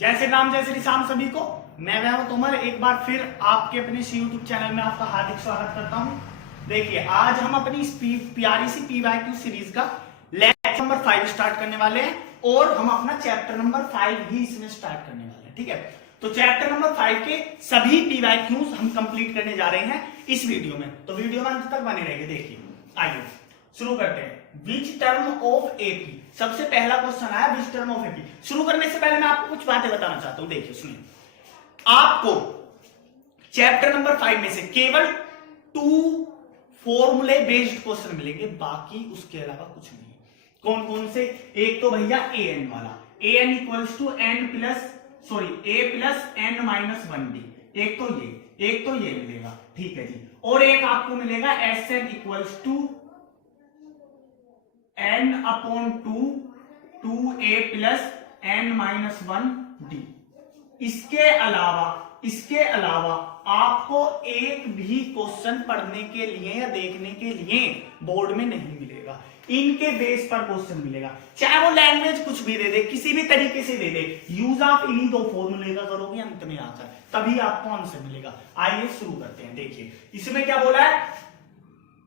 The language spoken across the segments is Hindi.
जैसे नाम जैसे निशान सभी को, मैं वह हूं तोमर, एक बार फिर आपके अपने इस यूट्यूब चैनल में आपका हार्दिक स्वागत करता हूं। देखिए आज हम अपनी इस प्यारी सी पीवाईक्यू सीरीज का लेक्चर नंबर 5 स्टार्ट करने वाले हैं और हम अपना चैप्टर नंबर 5 भी इसमें स्टार्ट करने वाले हैं। ठीक है, तो चैप्टर नंबर 5 के सभी पीवाईक्यूज हम कंप्लीट करने जा रहे हैं इस वीडियो में, तो वीडियो में अंत तक बने रहिए। देखिए आइए शुरू करते हैं। विच टर्म ऑफ एपी, सबसे पहला क्वेश्चन आया विच टर्म ऑफ एपी। शुरू करने से पहले मैं आपको कुछ बातें बताना चाहता हूं। देखिए सुनिए, आपको चैप्टर नंबर 5 में से केवल 2 फॉर्मूले बेस्ड क्वेश्चन मिलेंगे, बाकी उसके अलावा कुछ नहीं। कौन कौन से? एक तो भैया ए एन वाला, A N equals to N plus A plus N minus 1d, एक तो ये मिलेगा। ठीक है जी, और एक आपको मिलेगा S N equals to n upon 2 a plus n minus 1d। इसके अलावा आपको एक भी क्वेश्चन पढ़ने के लिए या देखने के लिए बोर्ड में नहीं मिलेगा। इनके बेस पर क्वेश्चन मिलेगा, चाहे वो लैंग्वेज कुछ भी दे दे, किसी भी तरीके से दे दे, यूज आप इन्हीं 2 फॉर्मूले का करोगे अंत में आकर, तभी आपको आंसर मिलेगा। आइए शुरू करते हैं। देखिए इसमें क्या बोला है,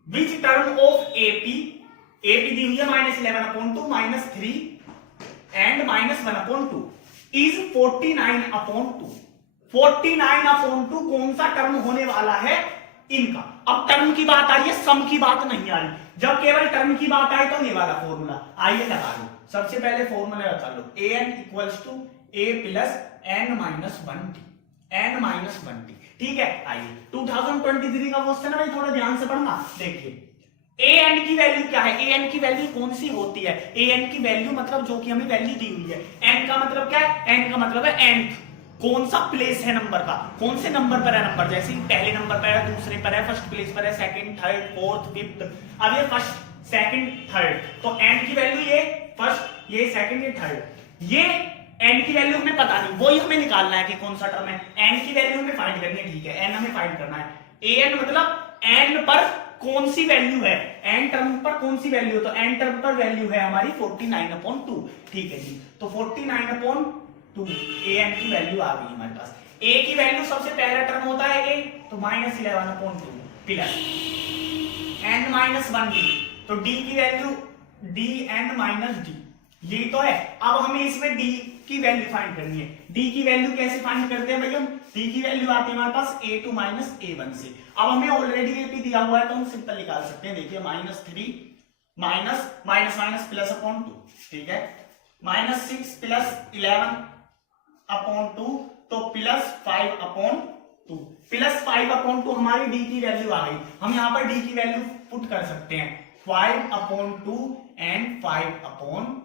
which term of AP, AP दी हुई है -11 upon 2 -3 and -1 upon 2 is 49 upon 2। 49 upon 2 कौन सा टर्म होने वाला है इनका। अब टर्म की बात आ रही है, सम की बात नहीं आ रही। जब केवल टर्म की बात आए तो ये वाला फॉर्मूला आइए लगा लो। सबसे पहले फॉर्मूला लगा लो, A N equals to A plus N minus 1d। ठीक है, आइए 2023 का क्वेश्चन है भाई, थोड़ा ध्यान से पढ़ना। देखिए ए एन की वैल्यू क्या है, ए एन की वैल्यू कौन सी होती है? ए एन की वैल्यू मतलब जो कि हमें वैल्यू दी हुई है। एन का मतलब क्या है? एन का मतलब है nth, कौन सा प्लेस है नंबर का, कौन से नंबर पर है नंबर। जैसे पहले नंबर पर है, दूसरे पर है, फर्स्ट प्लेस पर है, सेकंड, थर्ड, फोर्थ, फिफ्थ। अब ये फर्स्ट, सेकंड, थर्ड, तो एन की वैल्यू ये फर्स्ट, ये सेकंड, ये थर्ड। ये एन की वैल्यू हमें पता नहीं, वही हमें निकालना है कि कौन सा टर्म है। एन की वैल्यू हमें फाइंड करनी है। ठीक है, एन हमें फाइंड करना है। ए एन मतलब एन पर कौन सी वैल्यू है, एन टर्म पर कौन सी वैल्यू है, तो एन टर्म पर वैल्यू है हमारी 49 अपॉन 2। ठीक है जी, तो 49 अपॉन 2 ए एन की वैल्यू आ गई हमारे पास। ए की वैल्यू सबसे पहला टर्म होता है ए, तो -11 upon 2 plus N minus 1d, तो डी की value d n minus d, यही तो है। अब हमें इसमें डी की वैल्यू फाइंड करनी है। डी की वैल्यू कैसे फाइंड करते हैं भैया? डी की वैल्यू आती है हमारे पास a2 माइनस a1 से। अब हमें ऑलरेडी एपी दिया हुआ है तो हम सिंपल निकाल सकते हैं। देखिए -3 minus minus minus plus upon 2, ठीक है, -6 प्लस 11 अपॉन 2, तो +5 अपॉन 2, +5 अपॉन 2 हमारी डी की वैल्यू आ गई। हम यहाँ पर डी की वैल्यू पुट कर सकते हैं 5 अपॉन 2 एंड 5 अपॉन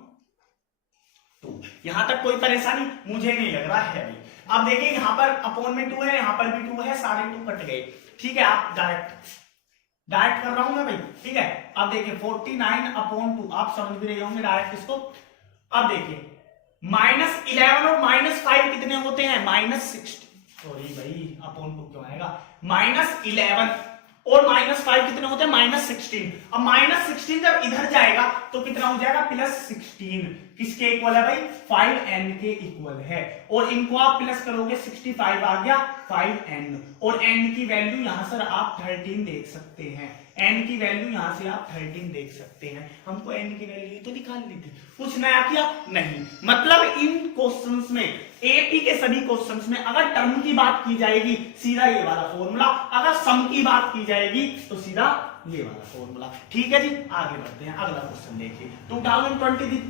2। यहां तक कोई परेशानी मुझे नहीं लग रहा है अभी। अब देखिए यहाँ पर अपॉन में 2 है, यहाँ पर भी 2 है, सारे 2 कट गए। ठीक है, आप डायरेक्ट कर रहा हूं मैं भाई। ठीक है, अब देखिए 49 अपॉन 2, आप समझ भी रहे होंगे डायरेक्ट इसको। अब देखिए -11 और -5 कितने होते हैं? -60, सॉरी भाई अपॉन 2 क्यों आएगा, -11 और -5 कितने होते हैं? -16। अब -16 जब इधर जाएगा तो कितना हो जाएगा? +16। किसके इक्वल है भाई? 5n के इक्वल है। और इनको आप प्लस करोगे 65 आ गया 5n, और n की वैल्यू यहां से आप 13 देख सकते हैं। n की वैल्यू यहां से आप 13 देख सकते हैं। हमको n की वैल्यू तो निकालनी थी, कुछ नया किया नहीं। मतलब इन क्वेश्चंस में, एपी के सभी क्वेश्चंस में अगर टर्म की बात की जाएगी सीधा ये वाला फॉर्मूला, अगर सम की बात की जाएगी तो सीधा ये वाला फॉर्मूला। ठीक है जी, आगे बढ़ते हैं। अगला क्वेश्चन देखिए 2022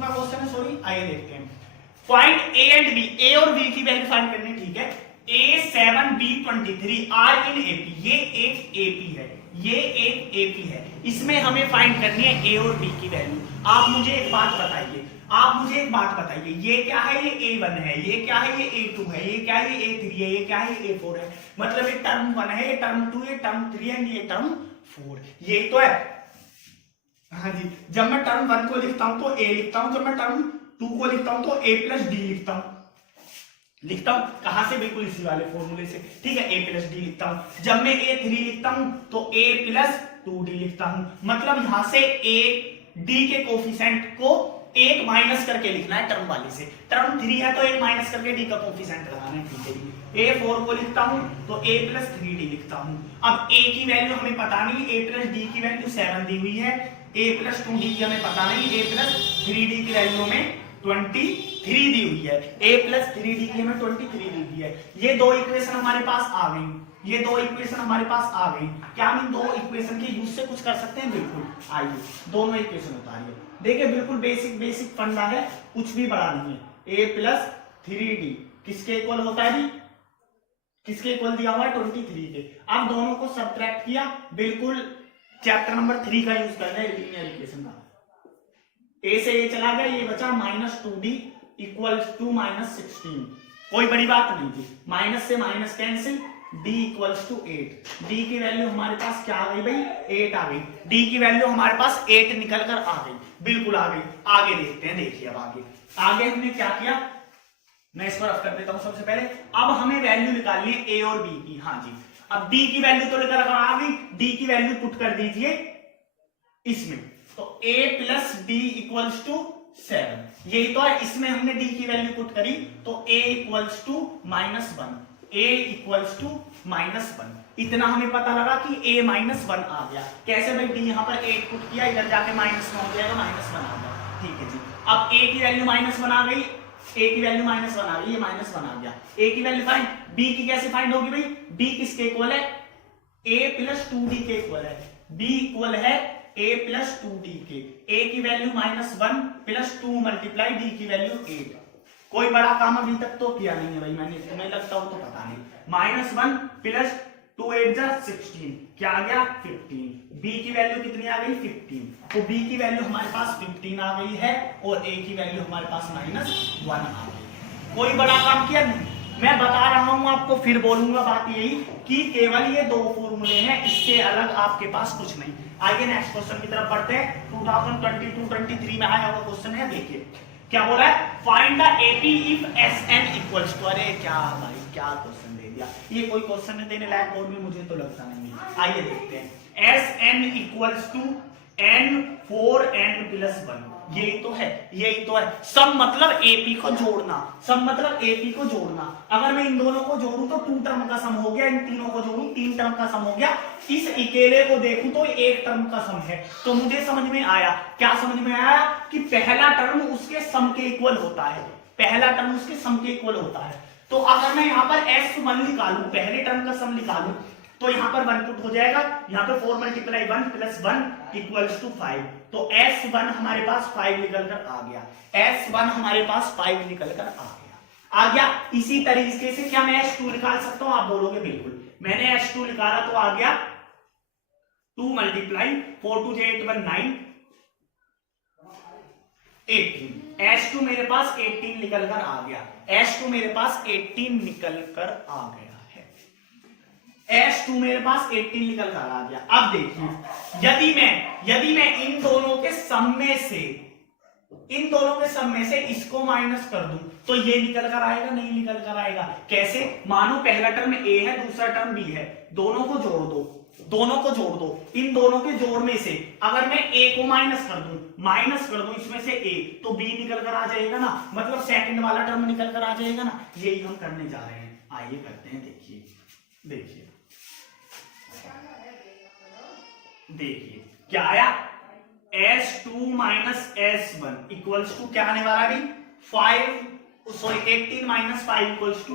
का क्वेश्चन है, सॉरी। आइए देखते हैं। फाइंड ए एंड बी, ए और बी की वैल्यू फाइंड करनी। ठीक है, A7 B23 are in AP, ये एक एपी है, ये एक एपी है। इसमें हमें फाइंड करनी है ए और बी की वैल्यू। आप मुझे एक बात बताइए, ये क्या है? ये A1 है, ये क्या है? ये A2 है, ये क्या है? ये A3 है, ये क्या है? ये A4 है। मतलब ये टर्म 1 है, ये टर्म 2, ये टर्म 3 एंड ये टर्म 4, ये तो है। हाँ जी, जब मैं टर्म 1 को लिखता हूं तो A लिखता हूं, जब मैं टर्म 2 को लिखता हूं तो A प्लस डी लिखता हूं। कहां से? बिल्कुल इसी वाले फॉर्मूले से। ठीक है, A प्लस डी लिखता हूं। जब मैं A3 लिखता हूं तो A प्लस 2D लिखता हूं। मतलब यहां से A D के कोफिशिएंट को एक माइनस करके लिखना है टर्म वाली से, टर्म 3 है तो एक माइनस करके डी का कोफिशिएंट लगाना है, ठीक है जी। a4 को लिखता हूं तो a प्लस 3d लिखता हूं। अब a की वैल्यू हमें पता नहीं, a प्लस d की वैल्यू 7 दी हुई है, a प्लस 2d की हमें पता नहीं, a प्लस 3d की वैल्यू हमें 23 दी हुई है, a प्लस 3d की हमें 23 दी हुई है। ये दो इक्वेशन हमारे पास आ गई, ये दो इक्वेशन हमारे पास आ गई। क्या हम इन दो इक्वेशन के यूज से कुछ कर सकते हैं? बिल्कुल, आइए दोनों इक्वेशन उतारिए। देखिए बिल्कुल बेसिक फंडा है, कुछ भी बड़ा नहीं है। a प्लस 3d किसके इक्वल होता है जी? किसके इक्वल दिया हुआ है? 23 के। अब दोनों को सबट्रैक्ट किया, बिल्कुल चैप्टर नंबर 3 का यूज करना है लीनियर इक्वेशन का। a से a चला गया, ये बचा -2d इक्वल्स टू -16। कोई बड़ी बात नहीं थी, माइनस से minus cancel, d equals to 8। d की वैल्यू हमारे पास क्या आ गई भाई? 8 आ गई। d की वैल्यू हमारे पास 8 निकल कर आ गई, बिल्कुल आ गई। आगे देखते हैं, देखिए अब आगे हमने क्या किया, मैं इसको रफ कर देता हूं सबसे पहले। अब हमें वैल्यू निकालनी है a और b की। हाँ जी, अब d की वैल्यू तो लेकर आ गई, d की वैल्यू पुट कर दीजिए इसमें, तो a plus d equals to 7, यही तो है। इसमें हमने d की वैल्यू पुट करी तो a equals to -1, a equals to -1। इतना हमें पता लगा कि a -1 आ गया। कैसे भाई? d यहां पर 8 पुट किया, इधर जाके -1 हो जाएगा, -1 आ गया, ठीक है जी। अब a की वैल्यू -1 आ गई, a की वैल्यू -1 आ गई, ये -1 आ गया। a की वैल्यू फाइंड, b की कैसे फाइंड होगी भाई? b किसके इक्वल है? a प्लस 2d के इक्वल है, b इक्वल है a प्लस 2d के। a की वैल्यू -1 प्लस 2 मल्टीप्लाई d की वैल्यू 8। कोई बड़ा काम अभी तक तो किया नहीं है भाई मैंने, तुम्हें लगता हो तो पता नहीं। -1 प्लस 2 8 जा 16, क्या आ गया? 15। b की वैल्यू कितनी आ गई? 15। तो b की वैल्यू हमारे पास 15 आ गई है और a की वैल्यू हमारे पास -1 आ गई है। कोई बड़ा काम किया नहीं, मैं बता रहा हूं आपको, फिर बोलूंगा बात यही कि केवल ये दो फॉर्मूले हैं, इससे अलग आपके पास कुछ नहीं। आइए नेक्स्ट क्वेश्चन की तरफ बढ़ते हैं। 2022-23 में आया हुआ क्वेश्चन है, देखिए क्या बोला है, find the AP if SN equals to. अरे क्या भाई, क्या क्वेश्चन दे दिया, ये कोई क्वेश्चन देने लायक बोर्ड में मुझे तो लगता नहीं है। आइए देखते हैं, SN equals to n 4n + 1, यही तो है, यही तो है। सम मतलब AP को जोड़ना, सम मतलब AP को जोड़ना। अगर मैं इन दोनों को जोड़ूं तो 2 टर्म का सम हो गया, इन तीनों को जोड़ूं 3 टर्म का सम हो गया, इस अकेले को देखूं तो 1 टर्म का सम है। तो मुझे समझ में आया, क्या समझ में आया? कि पहला टर्म उसके सम के इक्वल होता है, पहला टर्म उसके सम के इक्वल होता है। तो अगर मैं यहाँ पर S1 निकालूं, पहले टर्म का सम निकालूं, तो यहां पर 1 पुट हो जाएगा, यहां पर 4 × 1 + 1 = 5। तो S1 हमारे पास 5 निकल कर आ गया, S1 हमारे पास 5 निकल कर आ गया। इसी तरीके से क्या मैं S2 निकाल सकता हूं? आप बोलोगे बिल्कुल, मैंने S2 निकाला तो आ गया 2 × 4 2 8 1 9 18। S2 मेरे पास 18 निकल कर आ गया, S2 मेरे पास 18 निकल कर आ गया है, S2 मेरे पास 18 निकल कर आ गया। अब देखिए, यदि मैं इन दोनों के सम में से इसको माइनस कर दूं तो ये निकल कर आएगा? नहीं निकल कर आएगा। कैसे? मानो पहला टर्म A है, दूसरा टर्म B है, दोनों को जोड़ दो, इन दोनों के जोड़ने से अगर मैं A को माइनस कर दूं इसमें से A, तो B निकल कर आ जाएगा ना, मतलब सेकंड वाला टर्म निकल कर आ जाएगा ना। यही हम करने जा रहे हैं, आइए करते हैं। देखिए क्या आया, S2 - S1 इक्वल्स टू क्या आने वाला है? 18 - 5 =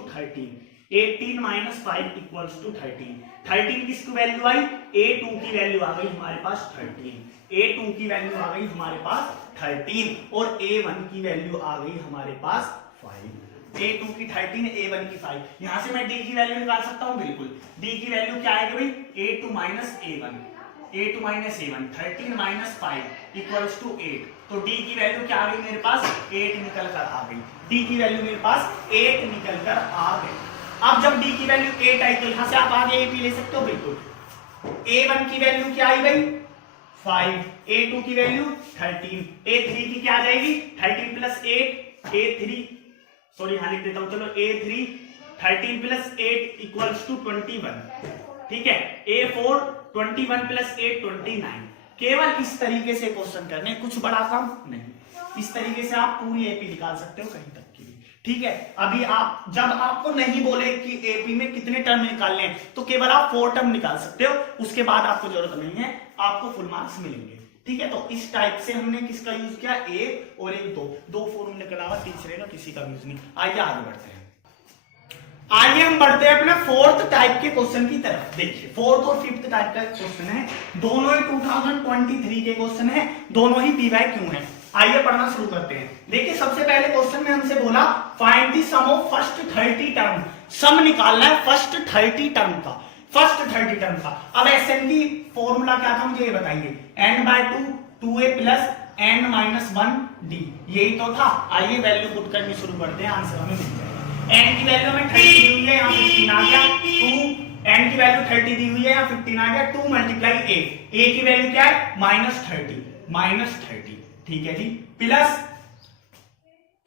13। 18 - 5 = 13। 13 किसकी वैल्यू आई? A2 की वैल्यू आ गई हमारे पास 13, A2 की वैल्यू आ गई हमारे पास 13 और A1 की वैल्यू आ गई हमारे पास 5। A2 की 13, A1 की 5। यहां से मैं D की वैल्यू निकाल सकता हूं, बिल्कुल। D की वैल्यू क्या आएगी भाई? A2 - A1, 13 - 5 = 8। तो D की वैल्यू क्या आ गई मेरे पास? 8 निकल कर आ गई। D की वैल्यू मेरे पास 8 निकल कर आ गई। अब जब D की वैल्यू 8 आई तो यहां से आप आगे AP ले सकते हो, बिल्कुल। A1 की वैल्यू क्या आई भाई? 5, A2 की वैल्यू 13, A3 की क्या आ जाएगी? 13 + 8, A3 सॉरी यहां लिख देता हूं, चलो A3 13 + 8 = 21, ठीक है। A4 21 + 8 29। केवल इस तरीके से क्वेश्चन करने, कुछ बड़ा काम नहीं। इस तरीके से आप पूरी एपी निकाल सकते हो कहीं तक की भी, ठीक है। अभी आप जब आपको नहीं बोले कि एपी में कितने टर्म निकालने हैं तो केवल आप 4 टर्म निकाल सकते हो, उसके बाद आपको जरूरत नहीं है, आपको फुल मार्क्स मिलेंगे, ठीक है। तो इस टाइप से हमने किसका यूज किया, एक और एक दो फॉर्मूले के अलावा तीसरे का किसी का यूज नहीं। आइए आगे बढ़ते हैं। आइए हम बढ़ते हैं अपने फोर्थ टाइप के क्वेश्चन की तरफ। देखिए फोर्थ और फिफ्थ टाइप का क्वेश्चन है, दोनों ही 2023 के क्वेश्चन है, दोनों ही पी बाय क्यू है। आइए पढ़ना शुरू करते हैं। देखिए सबसे पहले क्वेश्चन में हमसे बोला find the sum of first 30 term, sum निकालना है फर्स्ट 30 टर्म का, फर्स्ट 30 टर्म का। अब एसएन की फॉर्मूला क्या था मुझे ये बताइए, n/2 2a plus n minus 1 d, यही तो था। आइए वैल्यू पुट करनी शुरू करते हैं, आंसर हमें मिल जाएगा। n की वैल्यू हमें 30 दी हुई है, यहाँ 15 आ गया, 2 n की वैल्यू 30 दी हुई है, यहाँ 15 आ गया, 2 मल्टीप्लाई a की वैल्यू क्या है -30, ठीक है जी, प्लस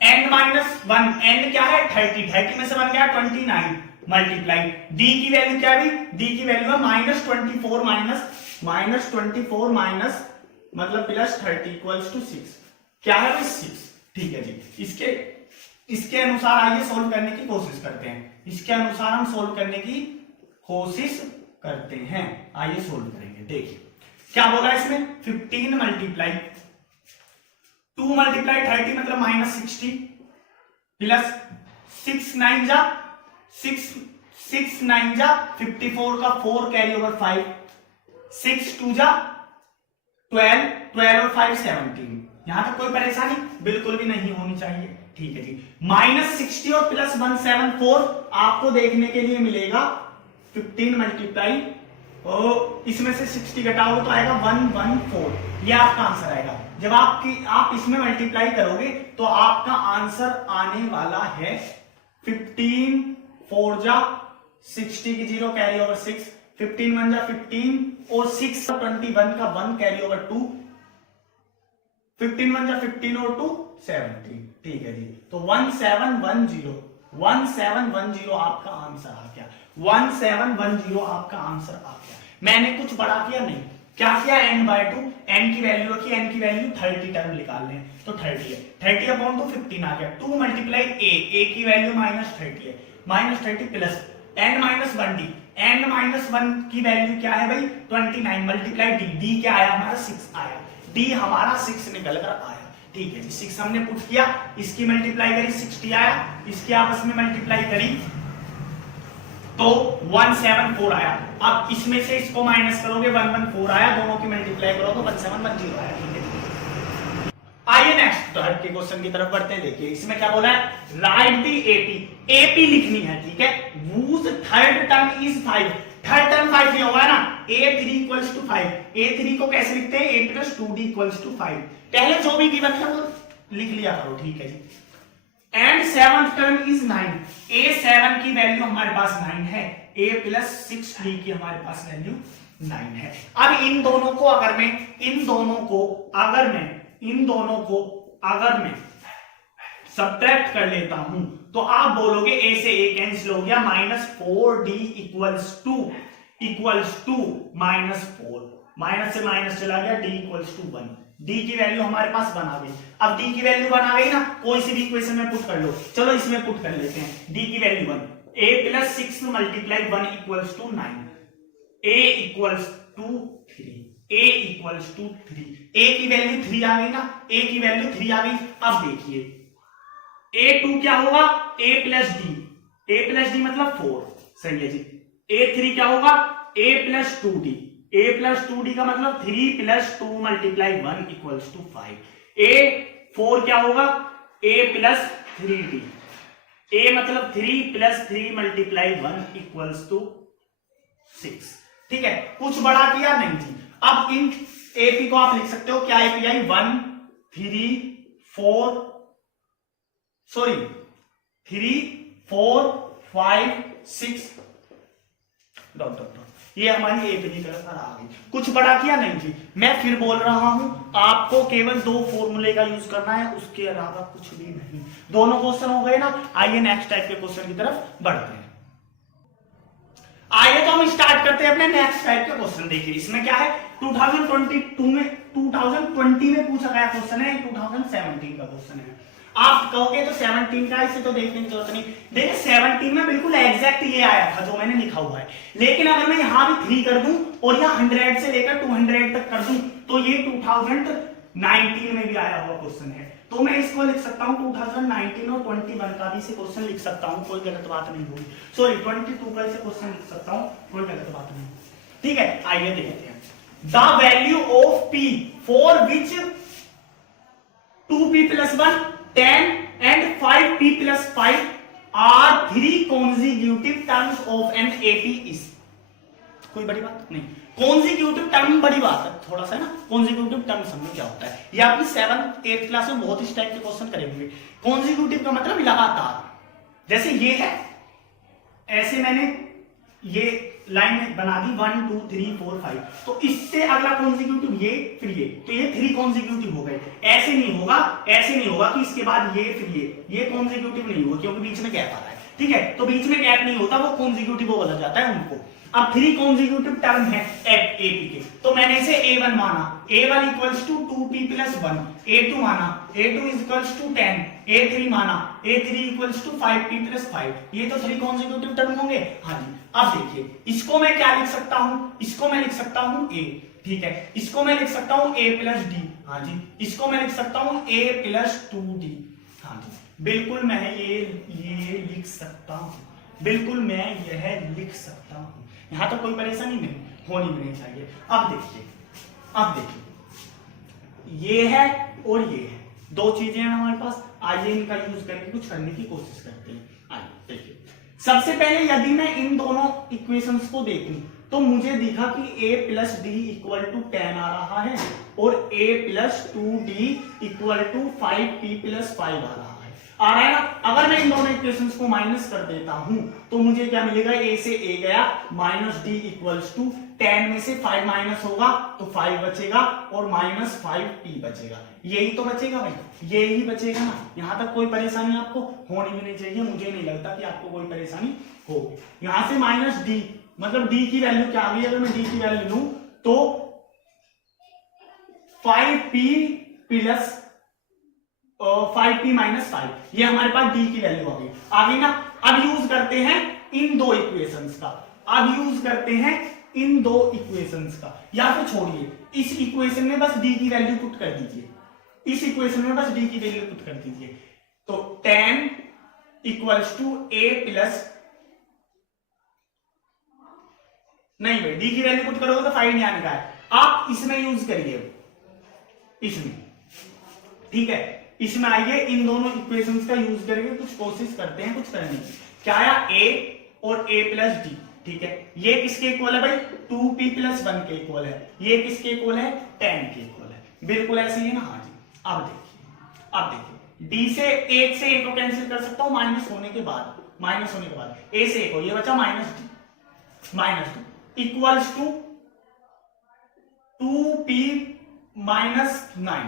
n माइनस 1, n क्या है 30 में से बन गया 29 मल्टीप्लाई d की वैल्यू क्या है, d की वैल्यू है -24 माइनस मतलब प्लस 30 इक्वल्स टू 6, क्या है 6, ठीक है जी। इसके अनुसार आइए सोल्व करने की कोशिश करते हैं, इसके अनुसार हम सोल्व करने की कोशिश करते हैं, आइए सोल्व करेंगे। देखिए क्या बोला इसमें, 15 मल्टीप्लाई 2 मल्टीप्लाई 30 मतलब -60 प्लस 6 9 जा 54 का 4 कैरी ओवर 5, 6 2 जा 12 और 5 17, यहां तक कोई परेशानी बिल्कुल भी नहीं होनी चाहिए, ठीक है जी। -60 और प्लस 174 आपको देखने के लिए मिलेगा 15 मल्टीप्लाई और इसमें से 60 घटाओगे तो आएगा 114, ये आपका आंसर आएगा। जब आप इसमें मल्टीप्लाई करोगे तो आपका आंसर आने वाला है 15 4 जा 60 की 0 कैरी ओवर 6, 15 1 जा 15 और 6 21 का 1 कैरी ओवर 2, 15 1 जा 15 और 2 17, ठीक है जी। तो 1710 आपका आंसर आ गया, 1710 आपका आंसर आ गया। मैंने कुछ बड़ा किया नहीं, क्या किया, n/2, n की वैल्यू रखी, n की वैल्यू 30 टर्म निकालने हैं तो 30 है, 30 अपॉन 2 15 आ गया, 2 मल्टीप्लाई a की वैल्यू -30 है, -30 plus n minus 1 d, n minus 1 की वैल्यू क्या है भाई 29 मल्टीप्लाई d क्या आया हमारा 6 आया, d हमारा 6 निकल कर आया, ठीक है जी। 6 हमने पुट किया, इसकी मल्टीप्लाई करी 60 आया, इसकी आपस में मल्टीप्लाई करी तो 174 आया। अब इसमें से इसको माइनस करोगे 114 आया, दोनों की मल्टीप्लाई करो तो 1710 आया, ठीक है। आइए नेक्स्ट टाइप के क्वेश्चन की तरफ बढ़ते हैं। देखिए इसमें क्या बोला है, राइट दी एपी लिखनी है, ठीक है। whose third term is 5, third term 5 लिया हुआ है ना, a3 इक्वल्स टू 5, a3 को कैसे लिखते हैं, a plus 2d equals to 5, पहले जो भी गिवन है वो लिख लिया करो, ठीक है जी। And seventh term is 9, a7 की वैल्यू हमारे पास 9 है, a प्लस 6d की हमारे पास वैल्यू 9 है। अब इन दोनों को अगर मैं सब्ट्रैक्ट कर लेता हूं तो आप बोलोगे a से a कैंसिल हो गया, -4d इक्वल्स टू -4, माइनस से माइनस चला गया, d इक्वल्स टू 1, d की वैल्यू हमारे पास 1 आ गई। अब d की वैल्यू 1 आ गई ना, कोई सी भी इक्वेशन में पुट कर लो, चलो इसमें पुट कर लेते हैं, d की value 1, a plus 6 multiply 1 equals to 9, a equals to 3, a equals to 3, a की वैल्यू 3 आ गई ना, a की वैल्यू 3 आ गई। अब देखिए a2 क्या होगा, a प्लस d मतलब 4, सही है जी। a3 क्या होगा, a प्लस 2d का मतलब 3 plus 2 multiply 1 equals to 5, a4 क्या होगा, a प्लस 3d, a मतलब 3 प्लस 3 मल्टीप्लाई 1 इक्वल्स टू 6, ठीक है। कुछ बड़ा किया नहीं जी। अब इन एपी को आप लिख सकते हो, क्या एपी आई 3 4 5 6 डॉट डॉट, ये हमारी एपी निकल कर आ गई। कुछ बड़ा किया नहीं जी। मैं फिर बोल रहा हूं, आपको केवल 2 फॉर्मूले का यूज करना है, उसके अलावा कुछ भी नहीं। दोनों क्वेश्चन हो गए ना, आइए नेक्स्ट टाइप के क्वेश्चन की तरफ बढ़ते हैं। आइए तो हम स्टार्ट करते हैं अपने नेक्स्ट टाइप का क्वेश्चन। देखिए इसमें क्या है, 2020 में पूछा गया क्वेश्चन है, 2017 का क्वेश्चन है। आप कहोगे तो 17 का, इसे तो देखने की जरूरत नहीं। देखिए 17 में बिल्कुल एग्जैक्ट ये आया था जो मैंने लिखा हुआ है, लेकिन अगर मैं यहाँ भी 3 कर दूं और यहाँ 100 से लेकर 200 तक कर दूं तो ये 2019 में भी आया हुआ क्वेश्चन है। तो मैं इसको लिख सकता हूँ 2019 और 21 का भी इसे क्वेश्चन लिख सकता हूँ, कोई गलत बात नहीं होगी। सॉरी 22 का इसे क्वेश्चन लिख सकता हूँ, कोई गलत बात नहीं। ठीक है, आइए देखते हैं। The value of P for which 2p + 1, 10 and 5p + 5 are 3 consecutive terms of an AP is। कोई बड़ी बात नहीं, कॉन्जिक्यूटिव टर्म बड़ी बात है थोड़ा सा ना। कॉन्जिक्यूटिव टर्म समझो क्या होता है, ये आपकी 7th 8th क्लास में बहुत इस टाइप के क्वेश्चन करे होंगे। कॉन्जिक्यूटिव का मतलब लगातार, जैसे ये है, ऐसे मैंने ये लाइन बना दी 1 2 3 4 5, तो इससे अगला कॉन्जिक्यूटिव ये फिर ये, तो ये 3 कॉन्जिक्यूटिव हो गए। ऐसे नहीं होगा, ऐसे नहीं होगा कि इसके बाद ये फिर ये कॉन्जिक्यूटिव नहीं होगा, क्योंकि बीच में गैप आ रहा है। ठीक है, तो बीच में गैप नहीं होता, वो कॉन्जिक्यूटिव हो जाता है उनको। अब 3 कॉन्जिक्यूटिव टर्म है एपी के, तो मैंने इसे A1 माना, A1 = 2p + 1, A2 माना, A2 = 10, A3 माना, A3 = 5p + 5। ये तो 3 कॉन्जिक्यूटिव टर्म होंगे। हाँ जी, अब देखिए इसको मैं क्या लिख सकता हूं, इसको मैं लिख सकता हूं A। ठीक है, इसको मैं लिख सकता हूं A + D। हाँ जी, इसको मैं लिख सकता हूं A + 2D। हाँ जी, बिल्कुल मैं ये लिख सकता हूं, बिल्कुल मैं यह लिख सकता हूं, यहां तो कोई परेशानी नहीं होनी भी नहीं चाहिए। अब देखिए ये है और ये है, दो चीजें हैं हमारे पास। आइए इनका यूज करके कुछ करने की कोशिश करते हैं। आइए देखिए, सबसे पहले यदि मैं इन दोनों इक्वेशंस को देखूं तो मुझे दिखा कि A + D = 10 आ रहा है और A + 2D = 5p + 5 आ रहा है ना। अगर मैं इन दोनों इक्वेशंस को माइनस कर देता हूं तो मुझे क्या मिलेगा, A से A गया, -D = 10 में से 5 माइनस होगा तो 5 बचेगा और -5p बचेगा। यही तो बचेगा भाई, यही बचेगा ना। यहां तक कोई परेशानी आपको होनी भी नहीं चाहिए, मुझे नहीं लगता कि आपको कोई परेशानी होगी। यहां से -D मतलब D की वैल्यू क्या आ गई, अगर मैं D की वैल्यू लूं तो 5p + 5p - 5, ये हमारे पास D की वैल्यू आ गई ना। अब यूज करते हैं इन दो इक्वेशंस का, या फिर छोड़िए, इस इक्वेशन में बस D की वैल्यू पुट कर दीजिए, तो 10 = A + नहीं भाई, D की वैल्यू पुट करोगे तो 5 नहीं आने है, आप इसमें यूज करिए, इसमें। ठीक है, इसमें आइए इन दोनों इक्वेशंस का यूज करके कुछ कोशिश करते हैं कुछ करने की। क्या आया, A और A + D। ठीक है, ये किसके इक्वल है भाई, 2p + 1 के इक्वल है। ये किसके इक्वल है, 10 के इक्वल है। बिल्कुल ऐसे ही है ना। हाँ जी, अब देखिए D से 1 से A को कैंसिल कर सकता हूं माइनस होने के बाद, A से A को, ये बचा -2 = 2p - 9।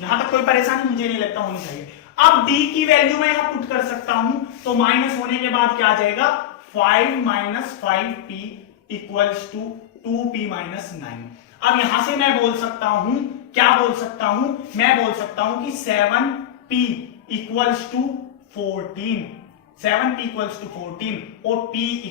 यहां तक कोई परेशानी मुझे नहीं लगता होनी चाहिए। अब D की वैल्यू मैं यहां पुट कर सकता हूं, तो माइनस होने के बाद क्या आ जाएगा, 5 - 5p = 2p - 9। अब यहां से मैं बोल सकता हूं, क्या बोल सकता हूं, मैं बोल सकता हूं कि 7p = 14, 7p = 14 और p =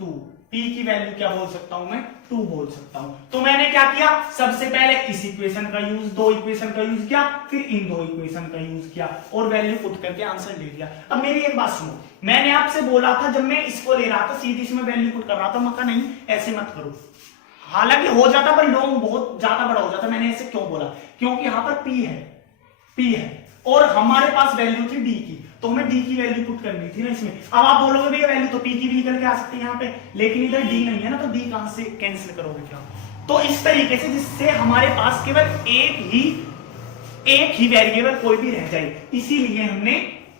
2। p की वैल्यू क्या बोल सकता हूं मैं, 2 बोल सकता हूं। तो मैंने क्या किया, सबसे पहले इस इक्वेशन का यूज, दो इक्वेशन का यूज किया, फिर इन दो इक्वेशन का यूज किया और वैल्यू पुट करके आंसर ले लिया। अब मेरी एक बात सुनो, मैंने आपसे बोला था जब मैं इसको ले रहा था सीधी इसमें वैल्यू पुट कर रहा था, मक्का नहीं ऐसे मत करो। हालांकि हो जाता पर लॉन्ग बहुत ज्यादा बड़ा हो जाता। मैंने ऐसे क्यों बोला, क्योंकि यहां पर p है और हमारे पास वैल्यू थी D की, तो हमें D की वैल्यू पुट करनी थी ना इसमें। अब आप बोलोगे भैया वैल्यू तो P की भी निकल के आ सकती है यहाँ पे, लेकिन इधर D नहीं है ना, तो D कहां से कैंसिल करोगे क्या। तो इस तरीके से, जिससे हमारे पास केवल एक ही वेरिएबल कोई भी रह जाए, इसीलिए हमने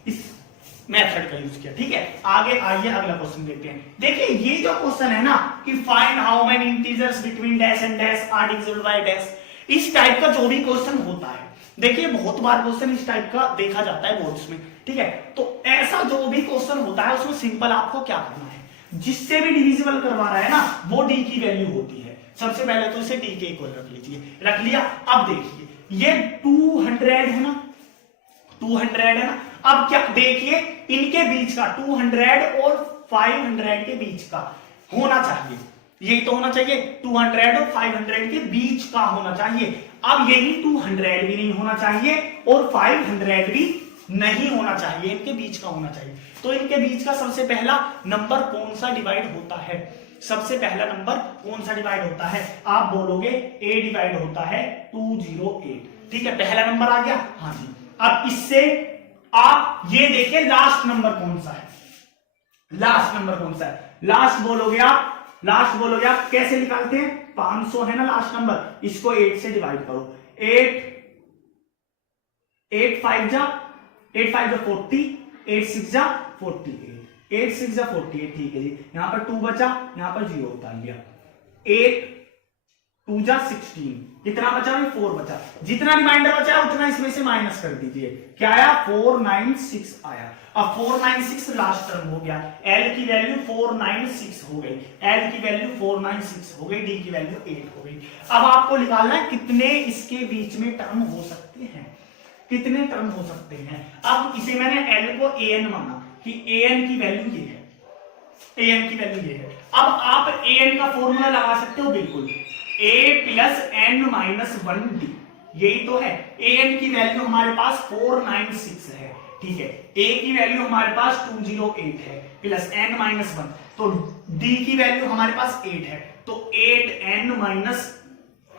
इस मेथड का यूज किया। ठीक है, आगे आइए अगला क्वेश्चन देखते हैं। देखिए ये जो क्वेश्चन है ना कि find how many integers between dash and dash are divisible by dash, इस टाइप का जो भी क्वेश्चन होता है, देखिए बहुत बार क्वेश्चन इस टाइप का देखा जाता है बोर्ड्स में। ठीक है, तो ऐसा जो भी क्वेश्चन होता है उसमें सिंपल आपको क्या करना है, जिससे भी डिविजिबल करवा रहा है ना वो डी की वैल्यू होती है। सबसे पहले तो इसे डी के इक्वल रख लीजिए, रख लिया। अब देखिए ये 200 है ना, 200 है ना। अब क्या देखिए इनके बीच का 200 और 500 के बीच का होना चाहिए, यही तो होना चाहिए 200 और 500 के बीच का होना चाहिए। अब यही 200 भी नहीं होना चाहिए और 500 भी नहीं होना चाहिए, इनके बीच का होना चाहिए। तो इनके बीच का सबसे पहला नंबर कौन सा डिवाइड होता है, सबसे पहला नंबर कौन सा डिवाइड होता है? आप बोलोगे a डिवाइड होता है 208, ठीक है, पहला नंबर आ गया। हाँ जी, अब इससे आप ये देखिए लास्ट नंबर कौन सा है, लास्ट नंबर कौन सा है? लास्ट बोलोगे आप, लास्ट बोलोगे आप कैसे निकालते हैं? 500 है ना लास्ट नंबर, इसको 8 से डिवाइड करो। 8 5 जा 40, 8 6 जा 48, 8 6 जा 48, ठीक है जी। यहां पर 2 बचा, यहां पर 0 उतार लिया। 8 2 जा 16, कितना बचा भाई? 4 बचा। जितना रिमाइंडर बचा उतना इसमें से माइनस कर दीजिए। क्या आया? 496 आया। अब 496 लास्ट टर्म हो गया, L की वैल्यू 496 हो गई, L की वैल्यू 496 हो गई, D की वैल्यू 8 हो गई। अब आपको निकालना है कितने इसके बीच में टर्म हो सकते हैं, कितने टर्म हो सकते हैं। अब इसे मैंने L को an माना कि an की वैल्यू ये है, an की वैल्यू ये है। अब आप an का फॉर्मूला लगा सकते हो, बिल्कुल a plus n minus 1d, यही तो है। an की वैल्यू हमारे पास 496 है, ठीक है, a की वैल्यू हमारे पास 208 है प्लस n माइनस 1, तो d की वैल्यू हमारे पास 8 है, तो 8n माइनस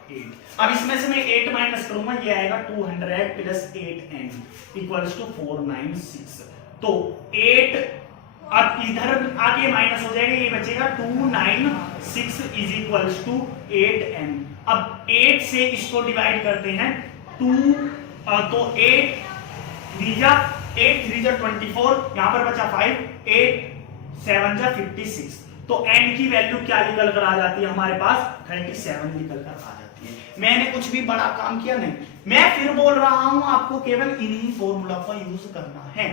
8। अब इसमें से मैं 8 माइनस करूंगा, ये आएगा 200 प्लस 8n इक्वल्स टू 496। तो 8 अब इधर आके माइनस हो जाएगा, ये बचेगा 296 इज इक्वल्स टू 8n। अब 8 से इसको डिवाइड करते हैं 2, तो 8 3 जा 24, यहां पर बचा 5, 8 7 जा 56, तो n की वैल्यू क्या निकल कर आ जाती है हमारे पास? 37 निकल कर आ जाती है। मैंने कुछ भी बड़ा काम किया नहीं, मैं फिर बोल रहा हूं आपको केवल इन्हीं फॉर्मूला का यूज करना है।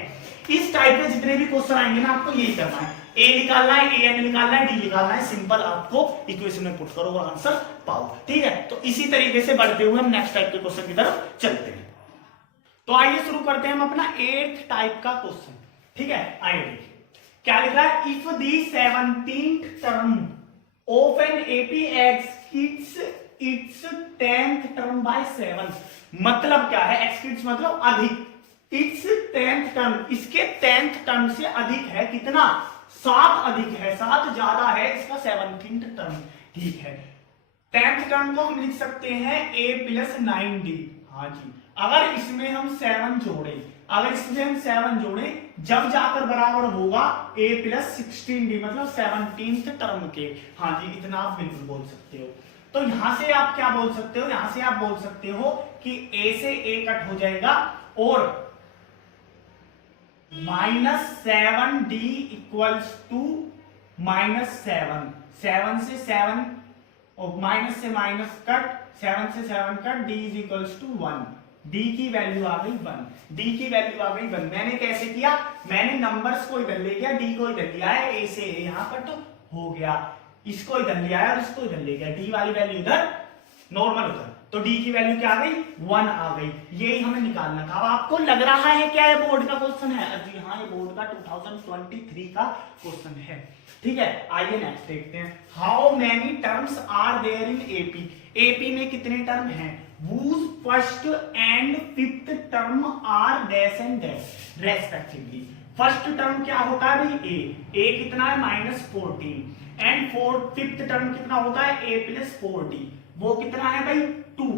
इस टाइप के जितने भी क्वेश्चन आएंगे ना आपको यही करना है, a निकालना है, an निकालना है, d निकालना है, सिंपल आपको इक्वेशन में पुट करो और आंसर पाओ, ठीक है। तो इसी तरीके से बढ़ते हुए हम नेक्स्ट टाइप के क्वेश्चन की तरफ चलते हैं। तो आइए शुरू करते हैं हम अपना 8th टाइप का क्वेश्चन, ठीक है। आइए देखिए क्या लिख रहा है, if the 17th term of an AP exceeds its 10th term by 7, मतलब क्या है? एक्सीड्स मतलब अधिक, इट्स 10th टर्म, इसके 10th टर्म से अधिक है, कितना? 7 अधिक है, 7 ज्यादा है इसका 17th टर्म, ठीक है। 10th टर्म को हम लिख सकते हैं a प्लस 9d, हाँ जी। अगर इसमें हम 7 जोड़े, अगर इसमें हम 7 जोड़े, जब जाकर बराबर होगा a प्लस 16d, मतलब 17th टर्म के, हाँ जी, इतना आप बिल्कुल बोल सकते हो। तो यहां से आप क्या बोल सकते हो? यहां से आप बोल सकते हो कि a से a कट हो जाएगा और -7d इक्वल्स टू -7, 7 से 7 और माइनस से माइनस कट, 7 से 7 cut, d is equals to 1, d की वैल्यू आ गई 1, d की वैल्यू आ गई 1। मैंने कैसे किया? मैंने नंबर्स को इधर ले गया, d को इधर लिया है, a से a यहां कट हो गया, इसको इधर लिया है और इसको इधर ले गया, d वाली वैल्यू इधर, नॉर्मल उधर, तो d की वैल्यू क्या आ गई? 1 आ गई। यही हमें निकालना था। अब आपको लग रहा है क्या ये बोर्ड का क्वेश्चन है? जी हाँ, ये बोर्ड का 2023 का क्वेश्चन है, ठीक है। आइए नेक्स्ट देखते हैं, how many terms are there in AP, AP में कितने टर्म हैं? whose first and fifth term are dash and dash respectively। First term क्या होता है भाई? a कितना है? -14, एंड फिफ्थ टर्म कितना होता है? a प्लस 4d, वो कितना है भाई? 2।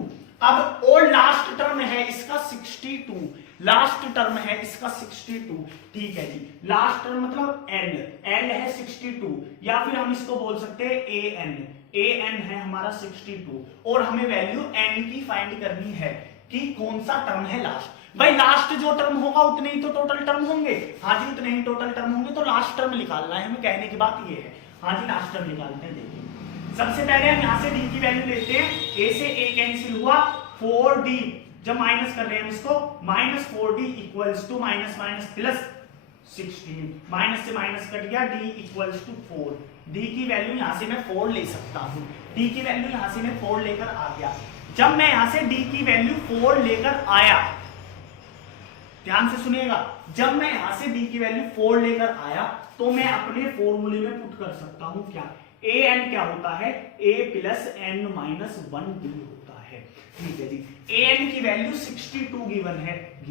अब और लास्ट टर्म है इसका 62, लास्ट टर्म है इसका 62, ठीक है जी। लास्ट टर्म मतलब l है 62, या फिर हम इसको बोल सकते हैं an है हमारा 62, और हमें वैल्यू n की फाइंड करनी है कि कौन सा टर्म है लास्ट। भाई लास्ट जो टर्म होगा उतने ही तो टोटल टर्म होंगे, हाँ जी, उतने ही टोटल टर्म होंगे, तो लास्ट टर्म निकालना है हमें, कहने की बात ये है। हाँ जी, लास्ट टर्म निकालते हैं। देखिए सबसे पहले हम यहाँ से d की वैल्यू लेते हैं, a से a कैंसिल हुआ, 4d, जब माइनस कर रहे हैं हम इसको, -4d equals to minus minus plus 16, minus से माइनस कट गया, d इक्वल्स टू 4। d की वैल्यू यहां से मैं 4 ले सकता हूं, d की वैल्यू यहां से मैं 4 लेकर आ गया। जब मैं यहां से d की वैल्यू 4 लेकर आया, ध्यान से सुनिएगा, जब मैं यहां से d की वैल्यू 4 लेकर आया तो मैं अपने फॉर्मूले में पुट कर सकता हूं क्या, a n क्या होता है, a plus n minus 1 d होता है। ठीक है जी, a n की वैल्यू 62 गिवन है, a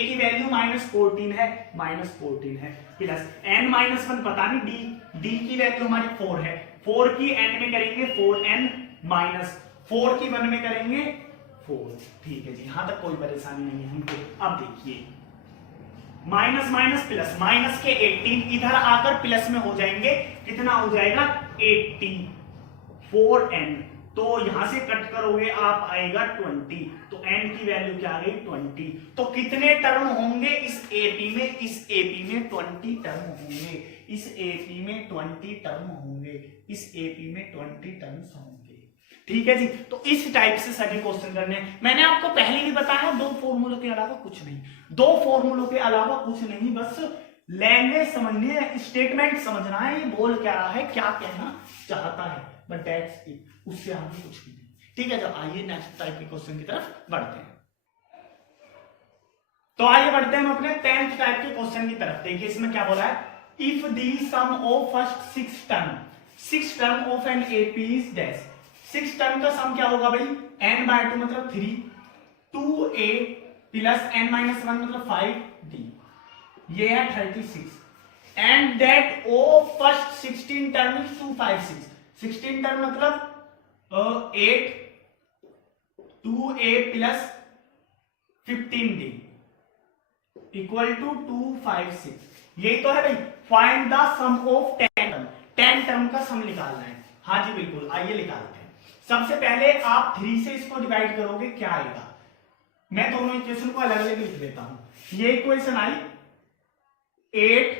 की वैल्यू -14 है, -14 है, प्लस n माइनस 1 पता नहीं, d की वैल्यू हमारी 4 है, 4 की n में करेंगे 4n माइनस 4 की 1 में करेंगे 4। ठीक है जी, यहां तक कोई परेशानी नहीं है हमको। अब देखिए, माइनस माइनस प्लस, माइनस के 18 इधर आकर प्लस में हो जाएंगे, कितना हो जाएगा 84n, तो यहां से कट करोगे आप आएगा 20, तो n की वैल्यू क्या आ गई 20। तो कितने टर्म होंगे इस एपी में, इस एपी में 20 टर्म होंगे, इस एपी में 20 टर्म होंगे, इस एपी में 20 टर्म्स होंगे। ठीक है जी, तो इस टाइप से सभी क्वेश्चन करने हैं। मैंने आपको पहले भी बताया, दो फॉर्मूलों के अलावा कुछ नहीं, दो फॉर्मूलों के अलावा कुछ नहीं, बस लैंग्वेज समझनी है, स्टेटमेंट समझना है, ये बोल क्या रहा है, क्या कहना चाहता है, बट दैट्स इट, उससे आगे कुछ भी नहीं। ठीक है, जब आइए नेक्स्ट टाइप के क्वेश्चन की तरफ बढ़ते हैं। तो आइए बढ़ते हैं हम अपने 10th टाइप के क्वेश्चन की तरफ। देखिए इसमें क्या बोला है, if the sum of first 6 term of an AP is dash. 6 term का सम क्या होगा भाई, n/2 मतलब 3, 2a प्लस n-1 मतलब 5d, ये है 36, and that of first 16 term is 256। 16 term मतलब 8, 2a plus 15d equal to 256। यही तो है भाई, find the sum of 10 term, 10 term का सम निकालना है। हाँ जी बिल्कुल, आइए निकालते हैं। सबसे पहले आप 3 से इसको डिवाइड करोगे, क्या आएगा, मैं दोनों इक्वेशन को अलग अलग लिख देता हूं। ये इक्वेशन आई 8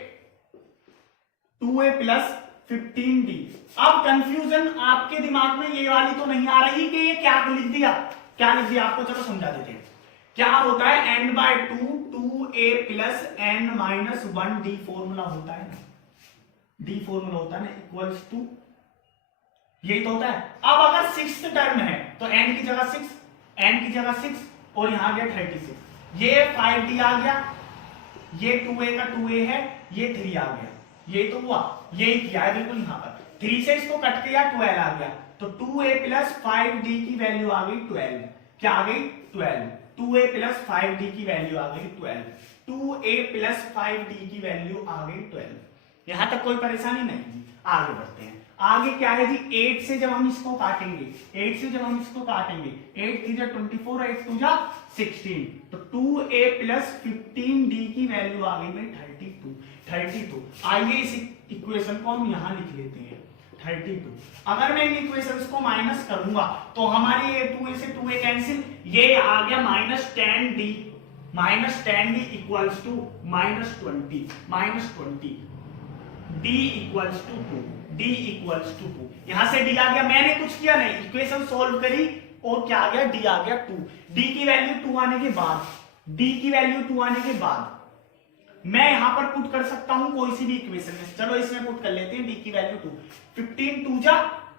2a प्लस 15d। अब कंफ्यूजन आपके दिमाग में ये वाली तो नहीं आ रही कि ये क्या लिख दिया, क्या लिख दिया आपको, चलो समझा देते हैं। क्या होता है, n/2 2a plus n-1d formula होता है ना, d फॉर्मूला होता है ना, इक्वल्स टू, यही तो होता है। अब अगर 6th टर्म है तो n की जगह 6, n की जगह 6 और यहां गया 36, ये 5d आ गया, ये 2a का 2a है, ये 3 आ गया, ये तो हुआ, यही किया है बिल्कुल। यहां पर 3 से इसको कट किया, 12 आ गया, तो 2a प्लस 5d की वैल्यू आ गई 12। क्या आ गई 12, 2a प्लस 5d की वैल्यू आ गई 12, 2a प्लस 5d की वैल्यू आ गई 12। यहां तक कोई परेशानी नहीं जी, आगे बढ़ते हैं। आगे क्या है जी, 8 से जब हम इसको काटेंगे, 8 से जब हम इसको काटेंगे, 8 3 24, 8 2 16, तो 2a प्लस 15d की वैल्यू आ गई भाई 32। आइए इस इक्वेशन को हम यहां लिख लेते हैं 32। अगर मैं इन इक्वेशंस को माइनस करूंगा तो हमारी ये 2a से 2a कैंसिल, ये आ गया -10d, -10d equals to -20, d equals to 2, d equals to 2। यहां से d आ गया, मैंने कुछ किया नहीं, इक्वेशन सॉल्व करी और क्या आ गया, d आ गया 2। d की वैल्यू 2 आने के बाद, d की वैल्यू 2 आने के बाद मैं यहां पर पुट कर सकता हूं कोई सी भी इक्वेशन में। चलो इसमें पुट कर लेते हैं d की वैल्यू 2, 15 2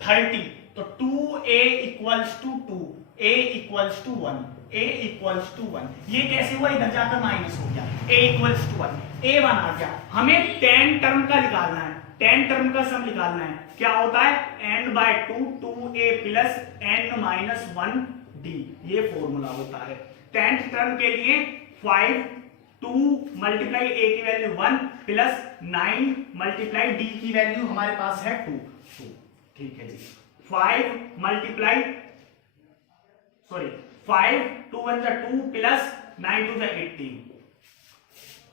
30, तो 2a equals to 2, a equals to 1, a equals to 1। ये कैसे हुआ, इधर जाकर माइनस हो गया, a इक्वल्स टू 1, a 1 आ गया। हमें 10 टर्म का निकालना है, 10 टर्म का सम निकालना है। क्या होता है, n/2 2a प्लस n-1d, ये फॉर्मूला होता है। 10th टर्म के लिए 5 2 मल्टीप्लाई a की वैल्यू 1 प्लस 9 मल्टीप्लाई d की वैल्यू हमारे पास है 2। ठीक है जी, 5 मल्टीप्लाई 5 2 1 2 प्लस 9 2 18,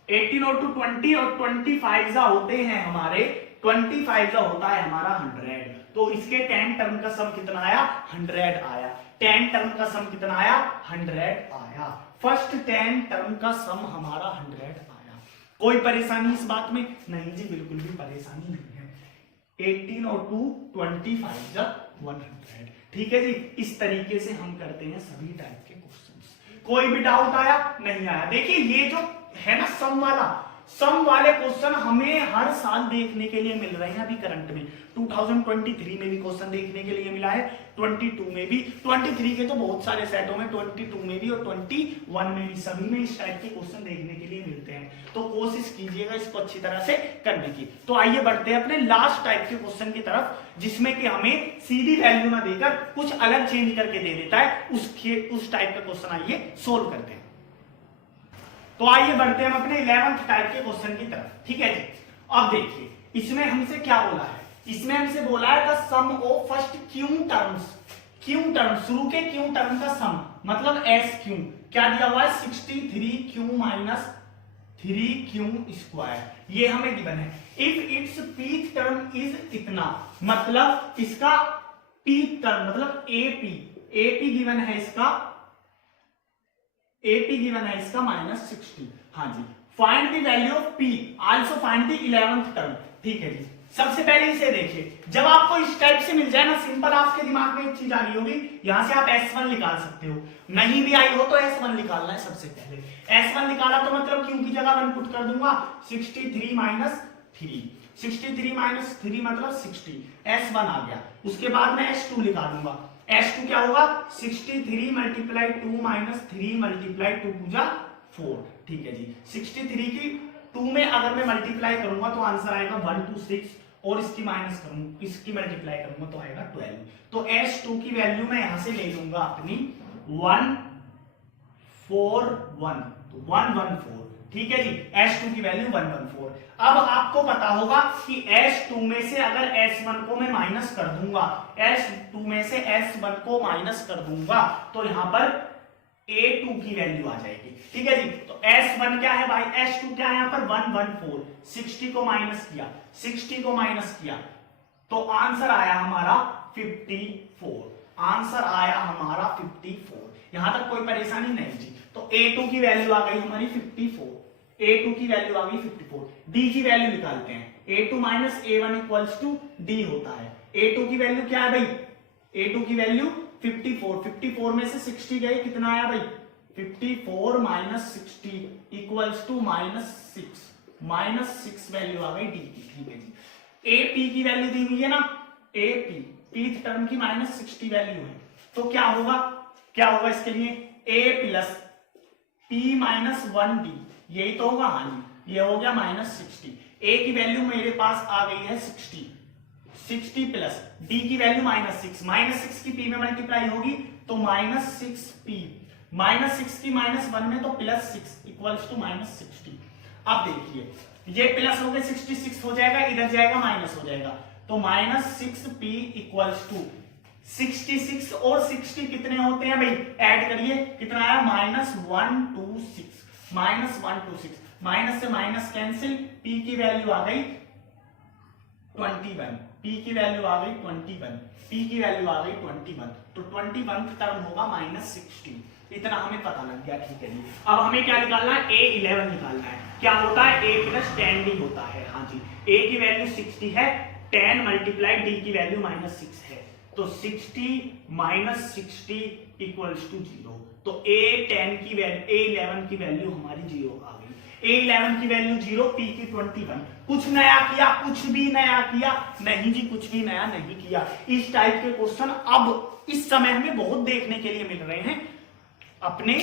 18 और 2 20 और 25 जा होते हैं हमारे, 25 जा होता है हमारा 100। तो इसके 10 टर्म का सम कितना आया, 100 आया। 10 टर्म का सम कितना आया, 100 आया। फर्स्ट 10 टर्म का सम हमारा 100 आया। कोई परेशानी इस बात में नहीं जी, बिल्कुल भी परेशानी नहीं है। 18 और 2 25 जा 100। ठीक है जी, इस तरीके से हम करते हैं सभी टाइप के क्वेश्चंस। कोई भी डाउट आया, नहीं आया। देखिए ये जो है ना सम वाला, सम वाले क्वेश्चन हमें हर साल देखने के लिए मिल रहे हैं। अभी करंट में 2023 में भी क्वेश्चन देखने के लिए मिला है, 22 में भी, 23 के तो बहुत सारे सेटों में, 22 में भी और 21 में भी, सभी में इस टाइप के क्वेश्चन देखने के लिए मिलते हैं। तो कोशिश कीजिएगा इसको अच्छी तरह से करने की। तो आइए बढ़ते हैं अपने लास्ट टाइप के क्वेश्चन की तरफ, जिसमें कि हमें सीधी वैल्यू ना देकर कुछ अलग चेंज करके दे देता है। उस टाइप का क्वेश्चन आइए सोल्व करते हैं। तो आइए बढ़ते हैं हम अपने 11th टाइप के क्वेश्चन की तरफ, ठीक है जी। अब देखिए इसमें हमसे क्या बोला है, इसमें हमसे बोला है the sum of first q terms, शुरू के क्यू टर्म का सम, मतलब एस क्यू, क्या दिया हुआ है 63q माइनस 3q स्क्वायर, ये हमें गिवन है। If its pth term is इतना, मतलब इसका पीक टर्म मतलब एपी गिवन है इसका, एपी गिवन है इसका -60। हाँ जी, find the value of P, also find the 11th term, ठीक है जी। सबसे पहले इसे देखिए, जब आपको इस टाइप से मिल जाए ना, सिंपल आपके दिमाग में एक चीज आ रही होगी, यहां से आप S1 निकाल सकते हो, नहीं भी आई हो तो S1 निकालना है सबसे पहले। S1 निकाला तो मतलब क्यू की जगह 1 पुट कर दूंगा, 63 माइनस 3, 63 माइनस 3 मतलब 60, S1 आ गया। उसके बाद मैं S2 निकालूंगा, S2 क्या होगा 63 मल्टीप्लाई 2 माइनस 3 मल्टीप्लाई 2 पूजा 4, ठीक है जी। 63 की 2 में अगर मैं मल्टीप्लाई करूंगा तो आंसर आएगा 126, और इसकी माइनस करूंगा, इसकी मल्टीप्लाई करूंगा तो आएगा 12। तो S2 की वैल्यू मैं यहां से ले लूंगा अपनी 141, तो 114, ठीक है जी। S2 की वैल्यू 114। अब आपको पता होगा कि S2 में से अगर S1 को मैं माइनस कर दूंगा, S2 में से S1 को माइनस कर दूंगा तो यहां पर A2 की वैल्यू आ जाएगी, ठीक है जी। तो S1 क्या है भाई, S2 क्या है यहाँ पर 114, 60 को माइनस किया, 60 को माइनस किया तो आंसर आया हमारा 54, आंसर आया हमारा 54। यहां तक कोई परेशानी नहीं जी। तो A2 की वैल्यू आ गई हमारी 54, A2 की वैल्यू आ गई 54। D की वैल्यू निकालते हैं, A2 minus A1 equals to D होता है। A2 की वैल्यू क्या है भाई, A2 की वैल्यू 54, 54 में से 60 गए, कितना आया भाई 54 माइनस 60 इक्वल्स टू -6 वैल्यू आ गई D की, ठीक है जी। AP की वैल्यू दी हुई है ना, AP पीथ टर्म की -60 वैल्यू है, तो क्या होगा इसके लिए A plus P minus 1D, यही तो होगा, हाँ जी, ये हो गया -60। A की वैल्यू मेरे पास आ गई है 60 प्लस D की वैल्यू -6 की P में मल्टीप्लाई होगी तो -6P, -6 की -1 में तो +6 इक्वल्स टू -60। अब देखिए ये प्लस हो गए 66 हो जाएगा, इधर जाएगा माइनस हो जाएगा, तो -6P इक्वल्स टू 66 और 60 कितने होते हैं भाई, ऐड करिए, कितना आया -126, -126, माइनस से माइनस कैंसिल, P की वैल्यू आ गई 21, P की वैल्यू आ गई 21, P की वैल्यू आ गई 21, तो 21 टर्म होगा -60, इतना हमें पता लग गया, ठीक है जी। अब हमें क्या निकालना है, A11 निकालना है। क्या होता है, A प्लस 10D होता है, हाँ जी। A की वैल्यू 60 है, 10 मल्टीप्लाई D की वैल्यू -6 है, तो 60 माइनस 60 इक्वल्स टू 0, तो A11 की वैल्यू हमारी 0 आ गई। A11 की वैल्यू 0, P की 21। कुछ नया किया, कुछ भी नया किया नहीं जी, कुछ भी नया नहीं किया। इस टाइप के क्वेश्चन अब इस समय हमें बहुत देखने के लिए मिल रहे हैं अपने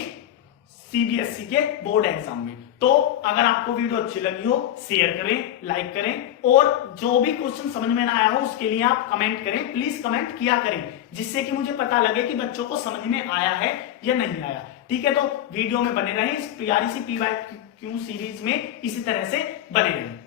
CBSE के बोर्ड एग्जाम में। तो अगर आपको वीडियो अच्छी लगी हो शेयर करें, लाइक करें, और जो भी क्वेश्चन समझ में ना आया हो उसके लिए आप कमेंट करें, प्लीज कमेंट किया करें, जिससे कि मुझे पता लगे कि बच्चों को समझ में आया है या नहीं आया, ठीक है। तो वीडियो में बने रहें, इस प्यारी सी PYQ सीरीज में इसी तरह से बने रहें।